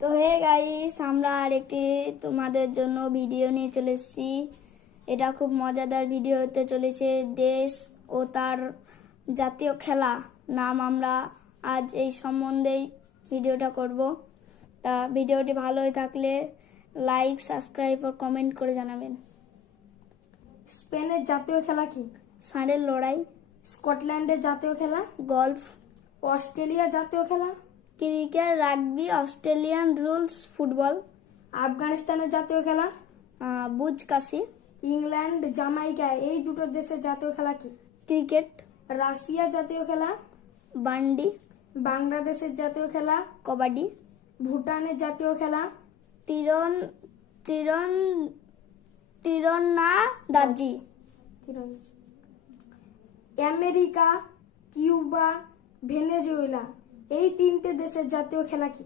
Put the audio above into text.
তো hey guys, আমরা আরেকটি তোমাদের জন্য ভিডিও নিয়ে চলে এসেছি। এটা খুব মজাদার ভিডিও হতে চলেছে। দেশ ও তার জাতীয় খেলা নাম আমরা আজ এই সম্বন্ধেই ভিডিওটা করব। তা ভিডিওটি ভালোই থাকলে লাইক, সাবস্ক্রাইব ও কমেন্ট করে জানাবেন। স্পেনের জাতীয় খেলা কি? ষাঁড়ের লড়াই। স্কটল্যান্ডের জাতীয় খেলা? গল্ফ। অস্ট্রেলিয়ার জাতীয় খেলা? Cricket, rugby, Australian rules, football. আফগানিস্তানের জাতীয় খেলা? বুজ কাশি। ইংল্যান্ড, জামাইকা এই দুটো দেশের জাতীয় খেলা কি? ক্রিকেট। রাশিয়ার জাতীয় খেলা? বান্ডি। বাংলাদেশের জাতীয় খেলা? কবাডি। ভুটানের জাতীয় খেলা? তীরন্দাজি। আমেরিকা, কিউবা, ভেনেজুয়েলা এই তিনটে দেশের জাতীয় খেলা কি?